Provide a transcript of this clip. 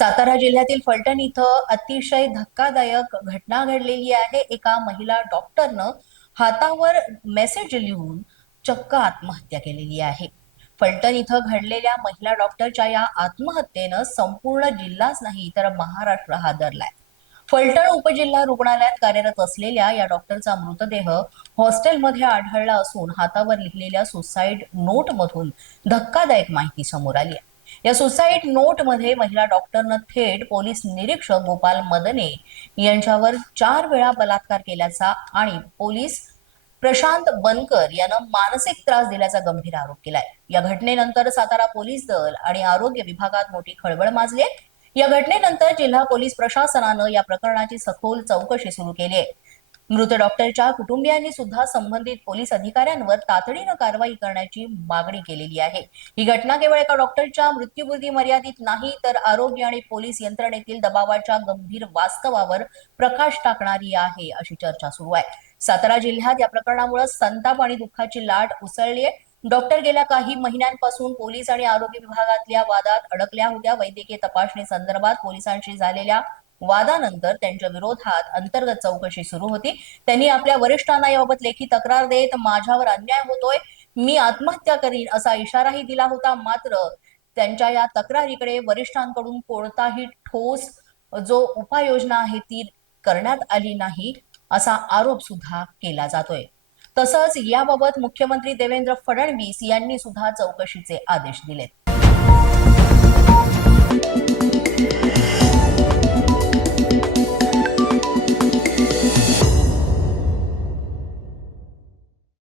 सातारा जिल्ह्यातील फलटण इथं अतिशय धक्कादायक घटना घडलेली आहे. एका महिला डॉक्टरनं हातावर मेसेज लिहून चक्क आत्महत्या केलेली आहे. फलटण इथं घडलेल्या महिला डॉक्टरच्या या आत्महत्येनं संपूर्ण जिल्हाच नाही तर महाराष्ट्र हादरलाय फलटण उपजिल्हा रुग्णालयात कार्यरत असलेल्या या डॉक्टरचा मृतदेह हॉस्टेलमध्ये आढळला असून हातावर लिहिलेल्या सुसाईड नोटमधून धक्कादायक माहिती समोर आली आहे. या सुसाईड नोटमध्ये महिला डॉक्टरनं थेट पोलीस निरीक्षक गोपाल मदने यांच्यावर चार वेळा बलात्कार केल्याचा आणि पोलीस प्रशांत बनकर यानं मानसिक त्रास दिल्याचा गंभीर आरोप केलाय. या घटनेनंतर सातारा पोलीस दल आणि आरोग्य विभागात मोठी खळबळ माजली आहे या घटनेनंतर जिल्हा पोलीस प्रशासनानं या प्रकरणाची सखोल चौकशी सुरू केली आहे मृत डॉक्टरच्या कुटुंबियांनी सुद्धा संबंधित पोलीस अधिकाऱ्यांवर तातडीनं कारवाई करण्याची मागणी केलेली आहे. ही घटना केवळ एका डॉक्टरच्या मृत्यूपुरती मर्यादित नाही तर आरोग्य आणि पोलीस यंत्रणेतील दबावाच्या गंभीर वास्तवावर प्रकाश टाकणारी आहे अशी चर्चा सुरू आहे. सातारा जिल्ह्यात या प्रकरणामुळे संताप आणि दुःखाची लाट उसळली आहे. डॉक्टर गेल्या काही महिन्यांपासून पोलीस आणि आरोग्य विभागातल्या वादात अडकल्या होत्या. वैद्यकीय तपासणी संदर्भात पोलिसांशी झालेल्या वादानंतर त्यांच्या विरोधात अंतर्गत चौकशी सुरू होती. त्यांनी आपल्या वरिष्ठांना याबाबत लेखी तक्रार देत माझ्यावर अन्याय होतोय मी आत्महत्या करीन असा इशाराही दिला होता. मात्र त्यांच्या या तक्रारीकडे वरिष्ठांकडून कोणताही ठोस जो उपाययोजना आहे ती करण्यात आली नाही असा आरोप सुद्धा केला जातोय. तसंच याबाबत मुख्यमंत्री देवेंद्र फडणवीस यांनी सुद्धा चौकशीचे आदेश दिलेत.